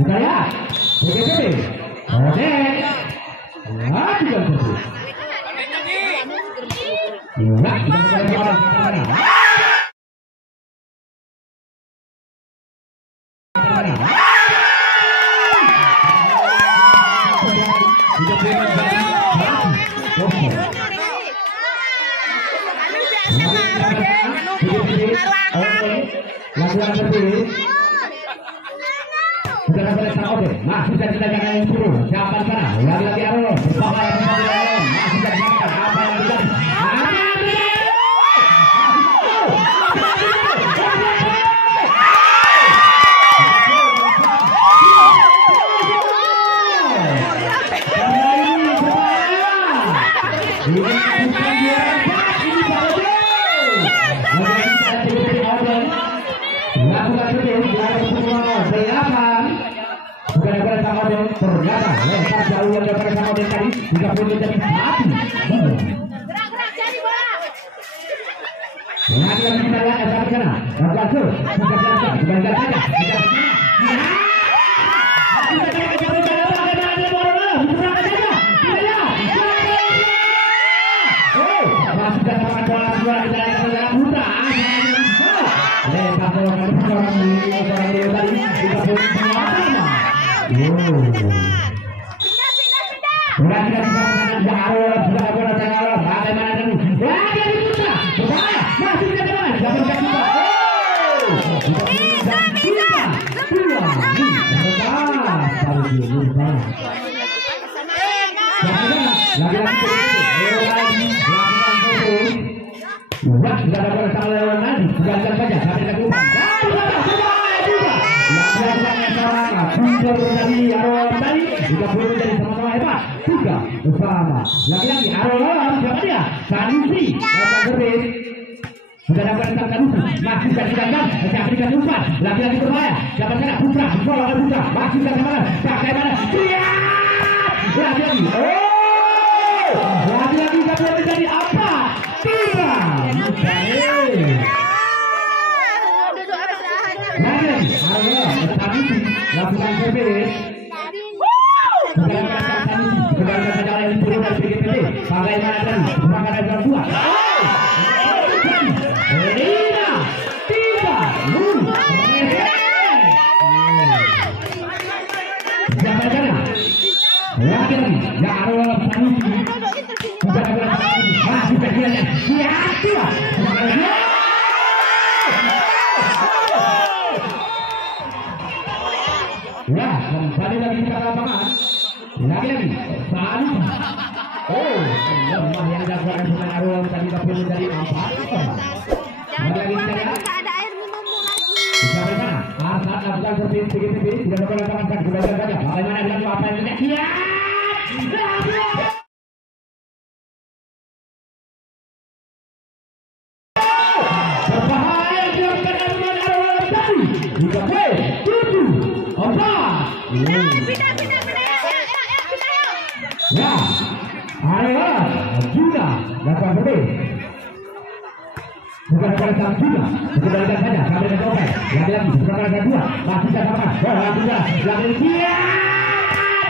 Budaya BGTB Odek lanjut terus. Nah, masih bisa ditanyakan yang suruh siapa sana lagi-lagi Arul berbahaya masih bisa ditanyakan apa yang terjadi. Ternyata lempar jauh yang daripada sama dengan tadi juga boleh jadi mati. Gerak-gerak jadi bola. Lagi kita lihat dari sana. Langsung sudah selesai. Dibandingkan saja. Masih datang bola kedua kita lihat putra. Lempar bola kedua tadi juga boleh sama. Bersama lagi-lagi Arul siapa dia? Sanusi sudah dapat Sanusi masih bisa digandakan masih berikan umpan lagi-lagi berbahaya dapat sana Putra bola Putra masih bisa kemana bagaimana lagi-lagi lagi-lagi bisa menjadi apa tidak lagi-lagi Arul Sanusi lakukan servis bagaimana saja yang turun dari PGPD bagaimana tadi semangat dari dua Lina tiga jangan lagi-lagi ya Arul Sanusi bukan masih bagiannya siapa ya kembali lagi ke lapangan lagi-lagi Sanusi lemah yang dilakukan dengan Arul tadi tapi dari apa lagi-lagi saya ada air minummu lagi. bisa bagaimana saat lakukan seperti PGTB tidak dapat lakukan kebaikan saja bagaimana dengan apa yang terjadi berbahaya dilakukan dengan Arul tadi juga tujuh ya, Arul juga dapat berbeda. Bukan pada juga, dikembalikan saja sampai dengan Open. Lagi-lagi sekarang ada dua, masih sama. Bola juga, lagi dia,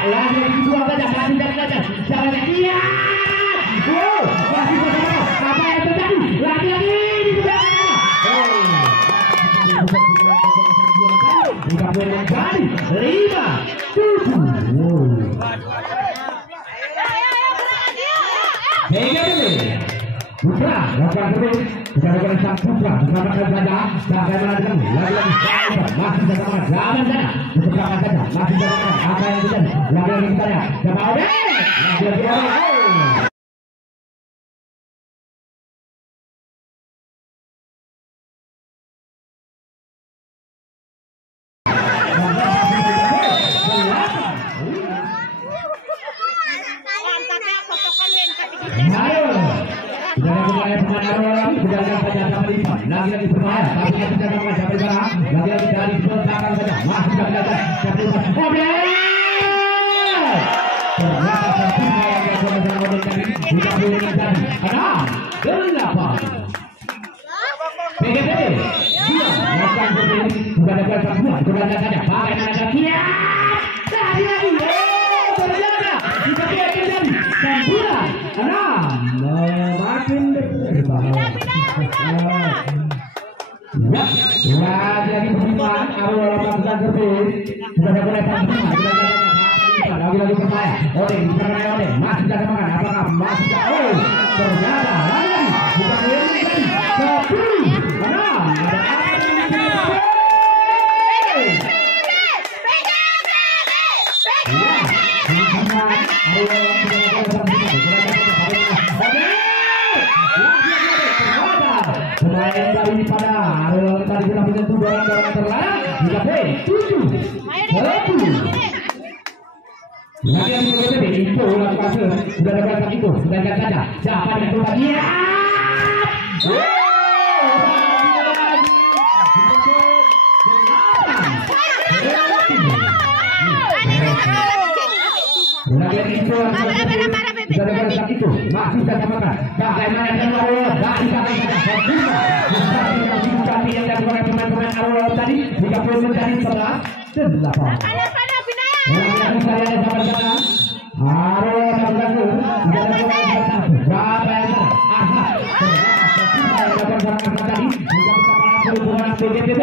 lagi dua saja, masih saja, jangan dia. Masih sama. Apa yang terjadi? Lagi-lagi di sebelah sana. Bukan boleh menjadi 5-7. Putra, lakukan terus. Kita lakukan sang Putra, diselamatkan saja. Bagaimana dengan lagi-lagi masih sama jalan sana. Diselamatkan saja, masih sama apa yang terjadi. Lagi-lagi kita lihat, sama Odek. Lagi-lagi lagi-lagi berbahaya, tapi kita tidak akan dapat barang. Lagi-lagi dari belakang saja, masih tidak dapat. Ternyata sempurna yang dilakukan oleh Odek tadi tidak boleh terjadi. Ada 8. PGTB dia melakukan seperti Sudah ada gol kedua, dikurangkan saja. Bagaimana Zakia? Lagi. Ternyata kita lihat terjadi. 9-6. Makin berbahaya. Lagi pertemuan Arul melakukan servis. Sudah ada bola lagi percaya. Odeng diserang Odeng. Masih tidak semangat. Apakah masih tidak? Oh, ternyata lagi bukan ini tadi. 10-6. Pemain kali pada Arul tadi sudah menyentuh dorongan terlarang. Juga poin 7-10. Lagi yang berbeda itu lakukan sudah dapat itu sedangkan saja siapa yang keluar dia. Lagi itu sudah dapat itu masih bisa samakan. Bagaimana dengan Arul dari belakang saja bukan yang dilakukan pemain-pemain Arul tadi jika poin menjadi 11-8. Yang saya dapat kata, Arul dapat berapa yang Ahmad dapat serangan tadi juga bersama hubungan PGPB.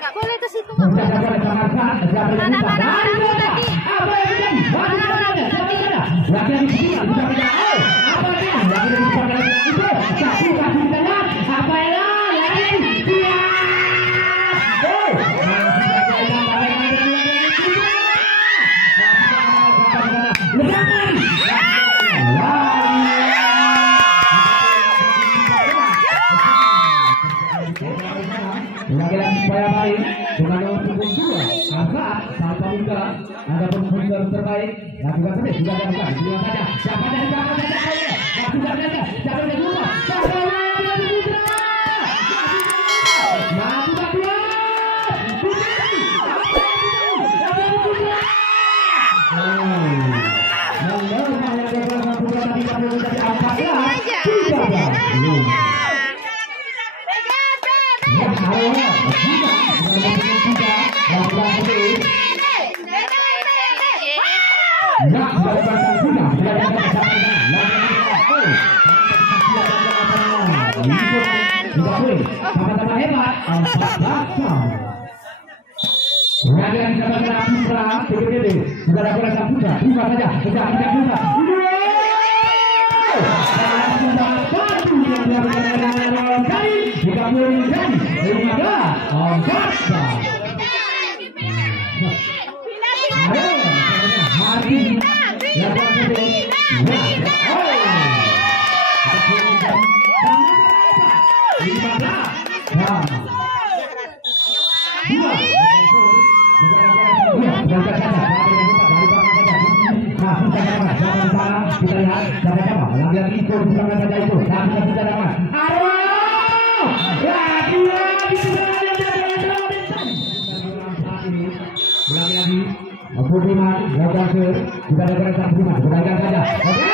Nggak boleh ke situ. Lagi-lagi supaya baik dengan nomor 2 Azhar tanpa muka ada pemain terbaik lakukan saja sudah dilakukan dua saja siapa dari siapa saja lakukan saja siapa dari dua sama-sama hebat 14. Yang didapatkan Putra PGPB sudah dapat Putra buka saja sudah tidak buka kali 30 dan 15. lagi-lagi itu bersama saja itu tapi sudah dapat lagi-lagi Budiman gagal sudah ada sang Budiman berdagang saja oke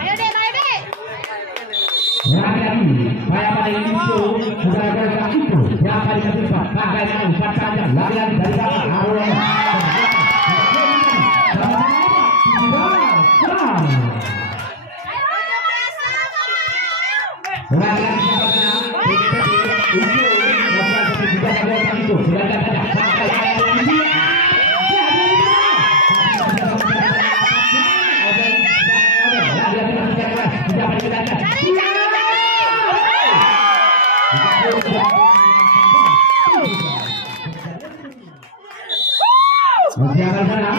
Ayo deh, ayo deh. Lagi-lagi saya pada ini itu sudah ada itu siapa di tempat bagaimana umpan panjang lagi-lagi dari bawah harus Siapa sana?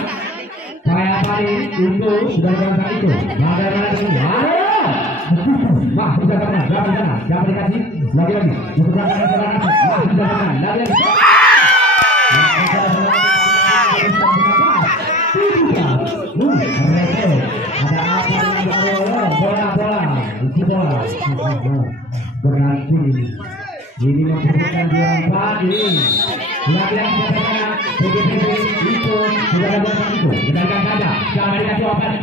Saya paling itu sudah berangkat itu. Bagaimana dengan Wah, sudah berangkat. Siapa di sana? Siapa dikasih? Lagi-lagi. Untuk berangkat sekarang. Wah, sudah berangkat. Lagi-lagi. Ada apa bola-bola. Isi bola. Berarti ini membutuhkan juara pagi. Lagi-lagi itu sudah ada itu sedangkan saja jangan dikasih obat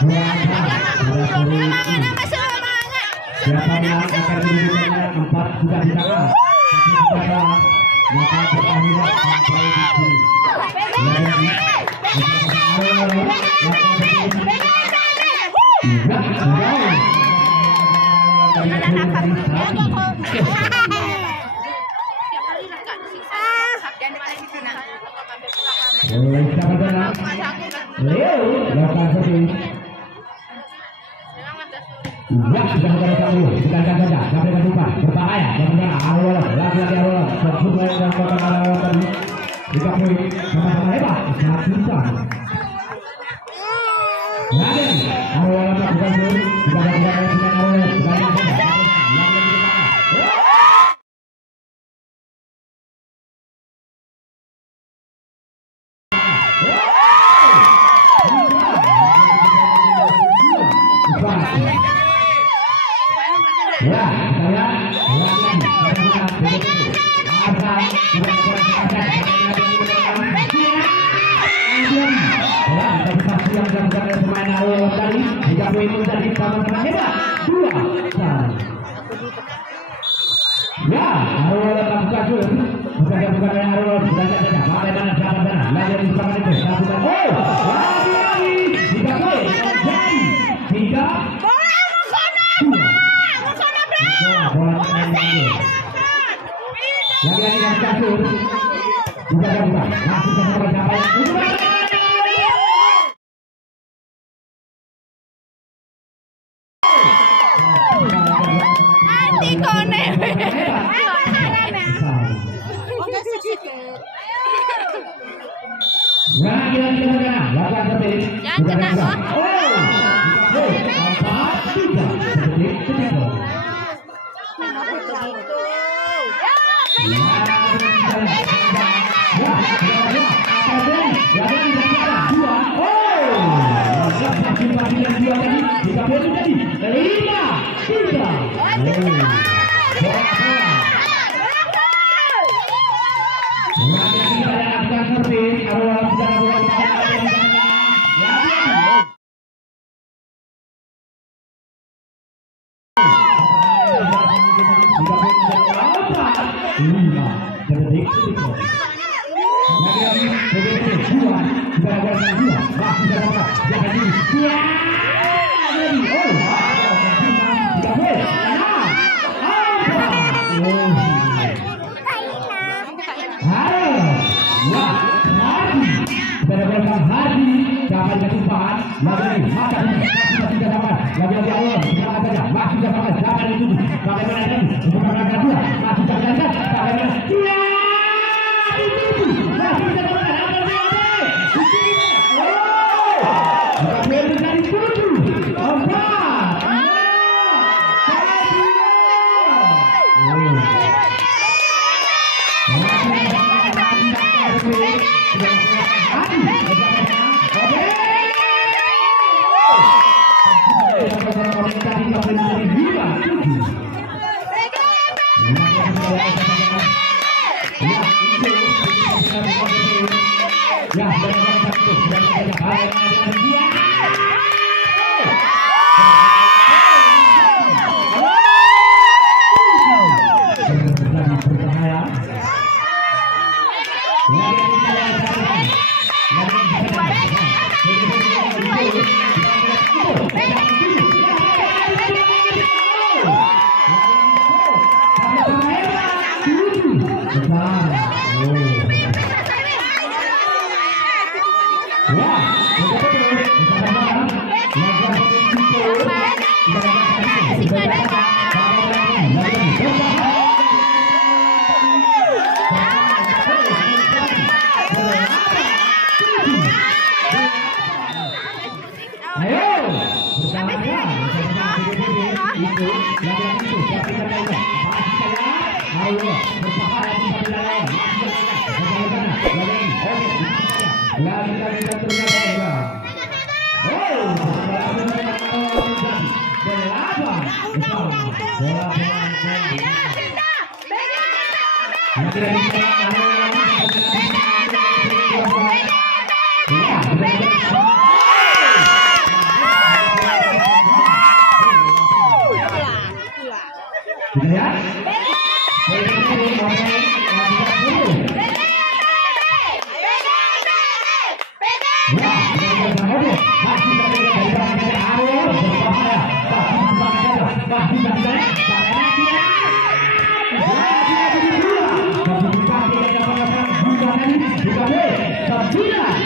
Ayo pemenang akan menunjukkan 4 sudah di tangan. Maka berakhir sampai di sini. Ya, sudah berkali kali, sedangkan saja, sampai ketupat, berbahaya, bagaimana, awal, lagi-lagi awal, sebut yang kota awal tadi, 3 poin, sama-sama hebat, sangat susah. Lagi, awal melakukan gol, tidak ada yang sedang awal, sedangkan saja, ya, saya lagi buka bola 9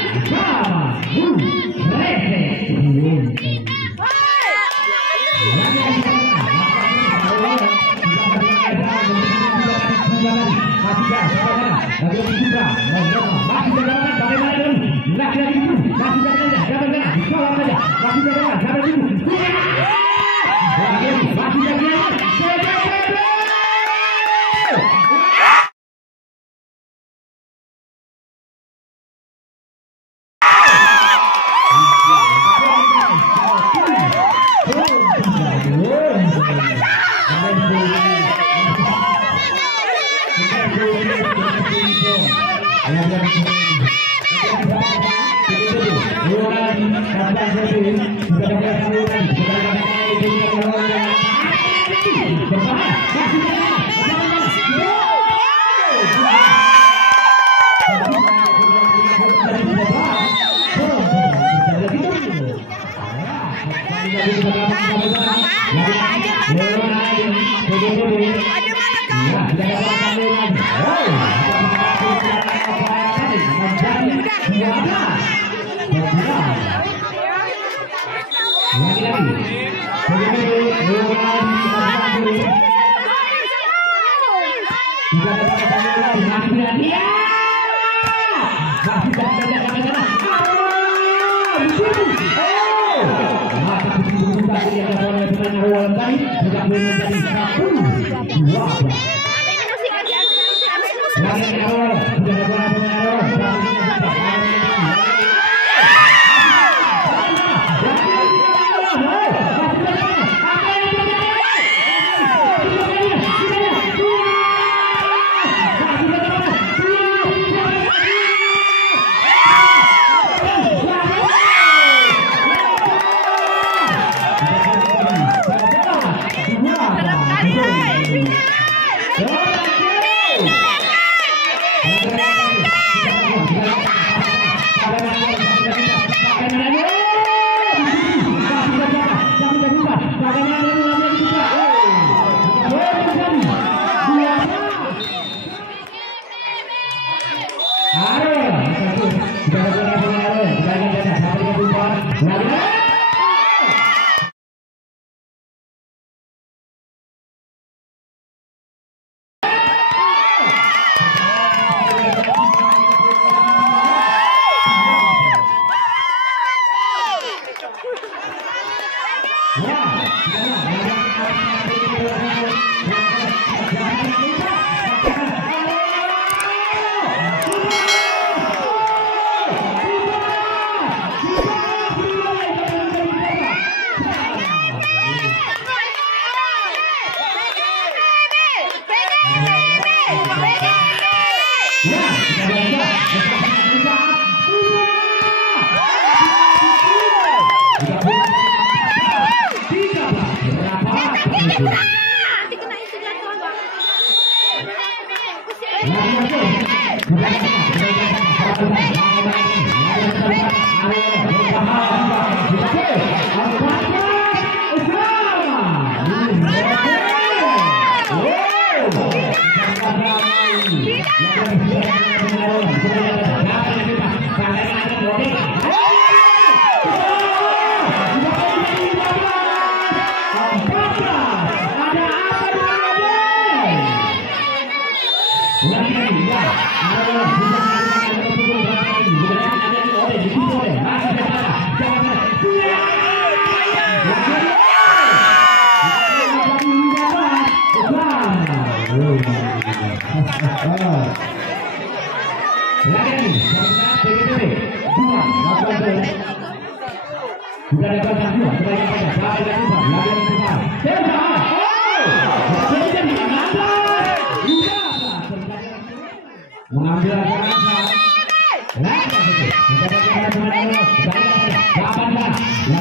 sama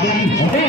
Rese.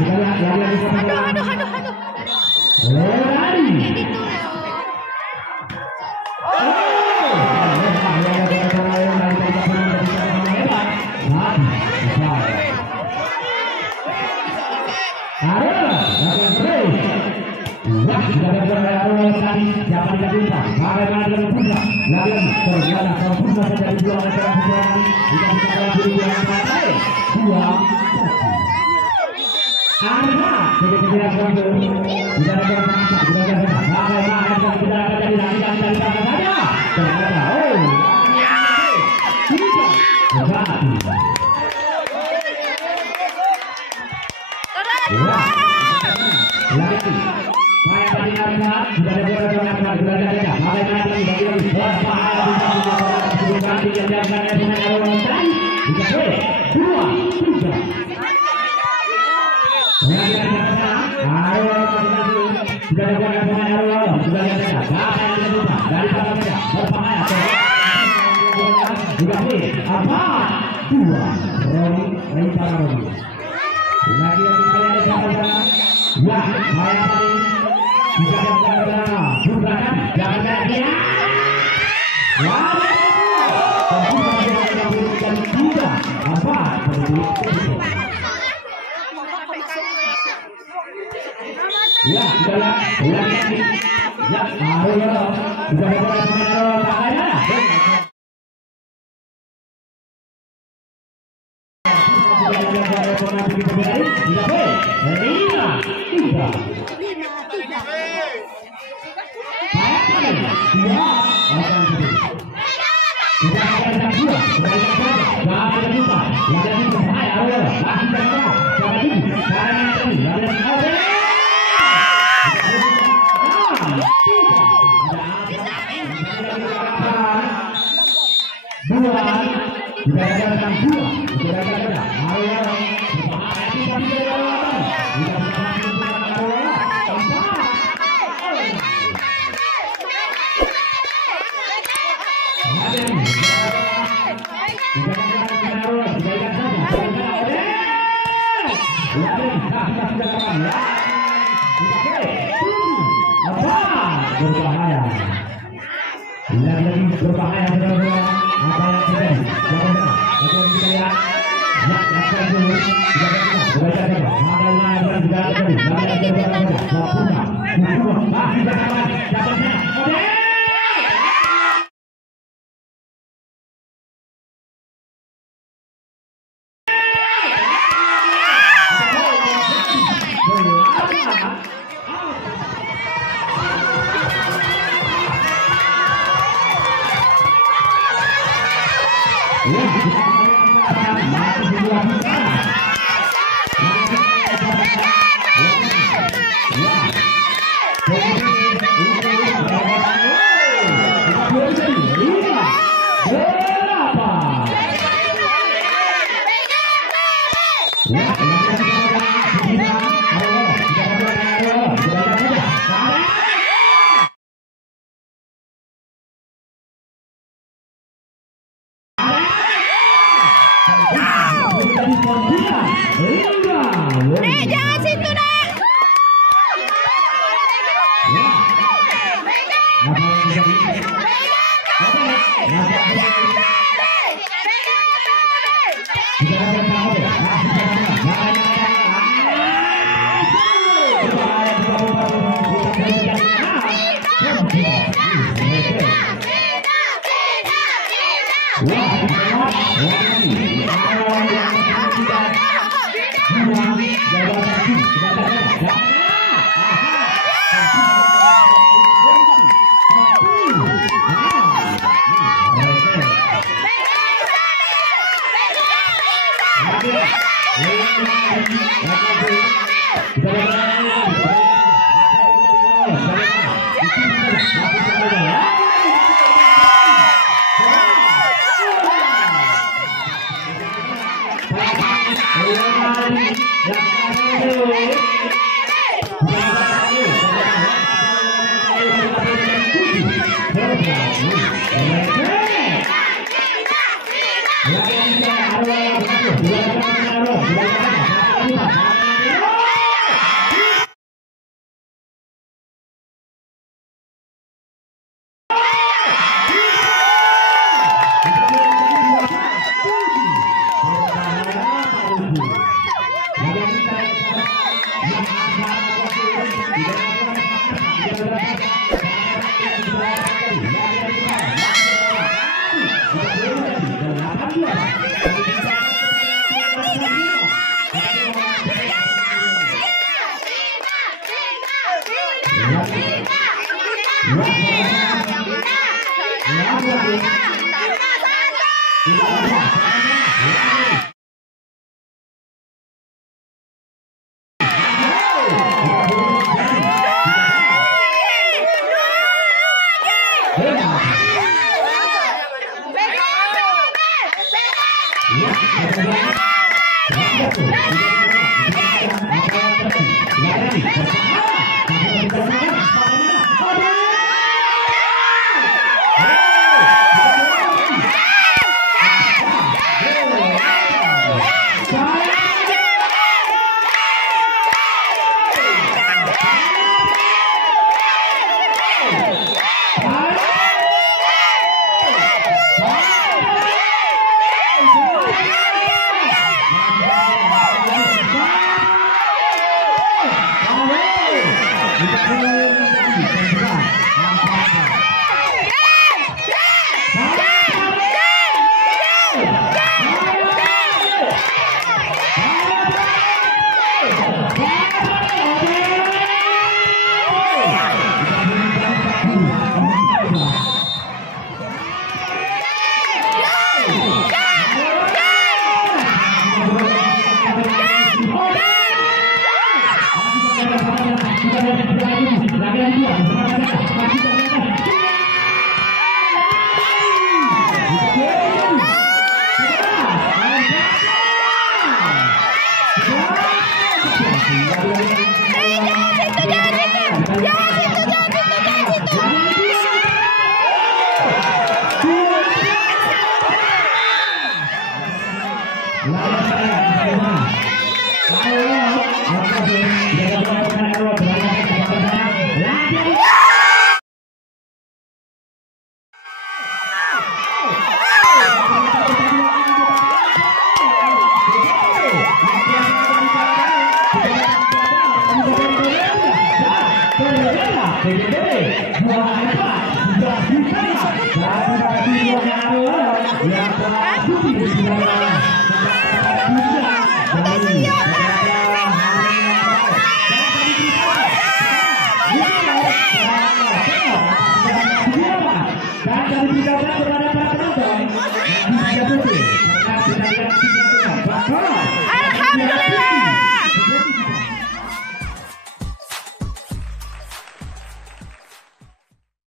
kita lihat lagi Aduh. lari. Jangan situ, Nek. Alhamdulillah.